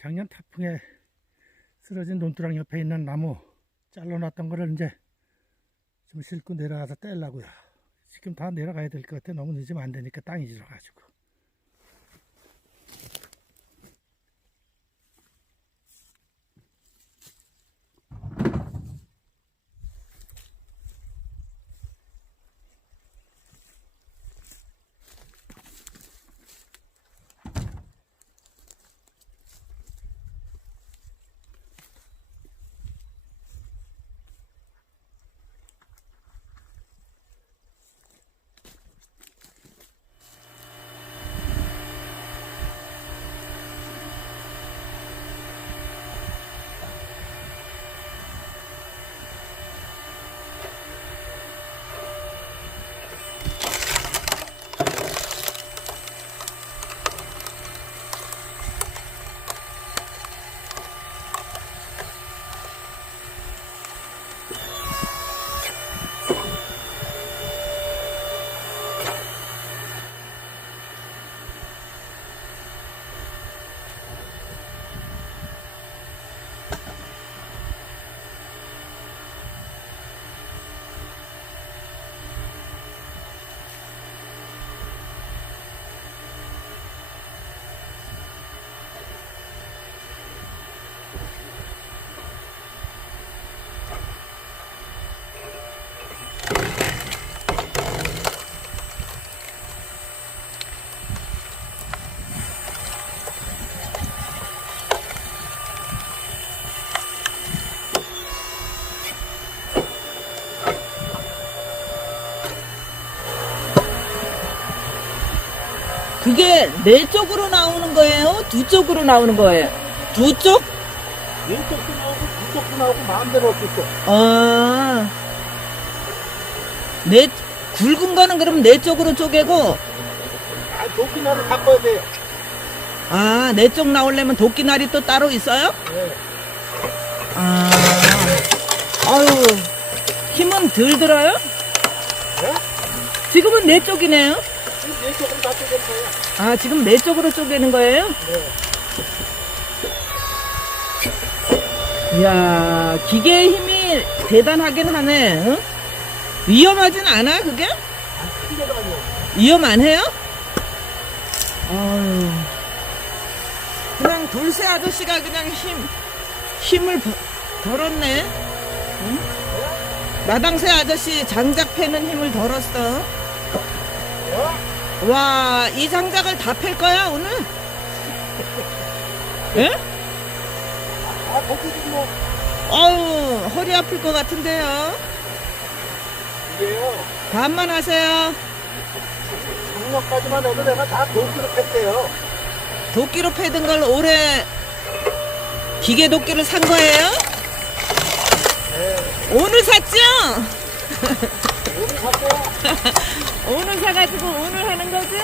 작년 태풍에 쓰러진 논두랑 옆에 있는 나무 잘라놨던 거를 이제 좀 싣고 내려가서 떼려고요. 지금 다 내려가야 될 것 같아. 너무 늦으면 안 되니까 땅이 질어가지고. 그게 네 쪽으로 나오는 거예요? 두 쪽으로 나오는 거예요? 두 쪽? 왼쪽도 나오고 북쪽도 나오고 마음대로 할 수 있어. 아, 네, 굵은 거는 그럼 네 쪽으로 쪼개고, 도끼날을 바꿔야 돼요. 아, 네 쪽 나오려면 도끼날이 또 따로 있어요? 네. 아, 아유, 힘은 덜 들어요? 네? 지금은 네 쪽이네요? 왼쪽으로 다 쪼개는 거예요. 아, 지금 네 쪽으로 쪼개는 거예요? 네. 이야, 기계의 힘이 대단하긴 하네. 응? 위험하진 않아, 그게? 위험 안 해요? 아유, 그냥 돌쇠 아저씨가 그냥 힘을 덜었네. 응? 마당새 아저씨 장작 패는 힘을 덜었어. 와, 이 장작을 다 팰 거야, 오늘? 예? 아, 거기도 뭐. 어우, 허리 아플 것 같은데요. 이게요. 반만 하세요. 작년까지만 해도 내가 다 도끼로 팼대요. 도끼로 패든 걸 올해 기계 도끼를 산 거예요? 네. 오늘 샀죠? 오늘 샀어요. 오늘 사가지고 오늘 하는 거죠?